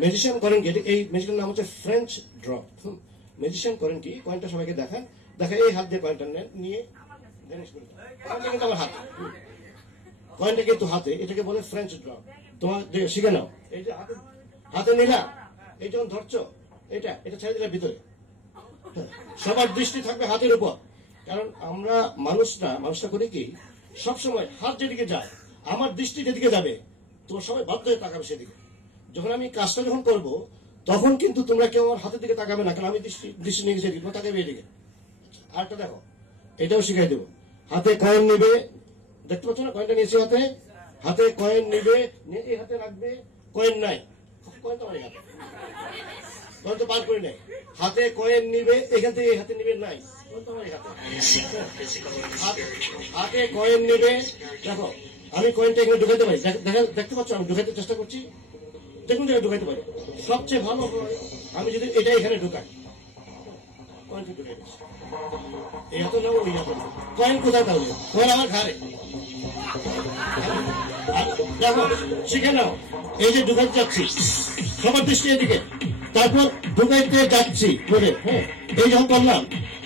Magician করেন কি, এই ম্যাজিকের নাম হচ্ছে ফ্রেঞ্চ ড্রপ। ম্যাজিশিয়ান করেন কি, কয়েনটা সবাইকে দেখান, এই হাত দিয়ে কয়েনটা নিয়ে কয়েনটা কিন্তু আমার হাতে, কয়েনটা কিন্তু হাতে, এটাকে বলে ফ্রেঞ্চ ড্রপ। তোমার শিখে নাও। এই যে হাতে নিলা, এই যখন ধরছো, এটা ছেড়ে দিলে ভিতরে, সবার দৃষ্টি থাকবে হাতের উপর। কারণ আমরা মানুষটা করি কি, সবসময় হাত যেদিকে যায়, আমার দৃষ্টি যেদিকে যাবে, তোমার সবাই বাধ্য হয়ে তাকাবে সেদিকে। যখন আমি কাজটা যখন করবো, তখন কিন্তু তোমরা কেউ আমার হাতের দিকে তাকাবে না, কারণ আমি দৃষ্টি নিয়ে গেছি, তাকাবে এদিকে। আরেকটা দেখো, এটাও শিখাই দেবো। হাতে কয়েন নিবে, দেখতে পাচ্ছ না, কয়েনটা নিয়েছি হাতে, হাতে কয়েন নিবে, নিয়ে এই হাতে রাখবে, কয়েন নাই, কয়েন তো আমার হাতে, কয়েন তো পার করে নেই, হাতে কয়েন নিবে, এখান থেকে এই হাতে নিবে, নাই, কয়েন তো আমার হাতে কয়েন নিবে। দেখো আমি কয়েনটা এখানে ঢুকাইতে পারি, দেখতে পাচ্ছ আমি ঢুকাইতে চেষ্টা করছি, দেখুন জায়গায় ঢুকাইতে পারি। সবচেয়ে ভালো হয় আমি যদি এটা এখানে ঢুকাই, কয়েনটা ঢুকাই দিচ্ছি, এই হাতে নেবো, ওই হাতে নেবো, কয়েন কোথায় তাহলে, কয়েন আমার ঘাড়ে। দেখো শিখে নাও, এই যে ঢুকাইতে যাচ্ছি, সবার দৃষ্টি এদিকে, তারপর ঢুকাইতে যাচ্ছি বলে, হ্যাঁ এই যখন করলাম,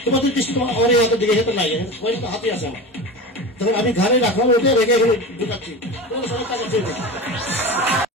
তোমাদের দৃষ্টি তোমার আমার এই হাতের দিকে, হাতে নাই, কয়েন তো হাতে আছে আমার, তখন আমি ঘাড়ে রাখলাম, ওটা রেখে এখানে ঢুকাচ্ছি, সবাই তাকাচ্ছি।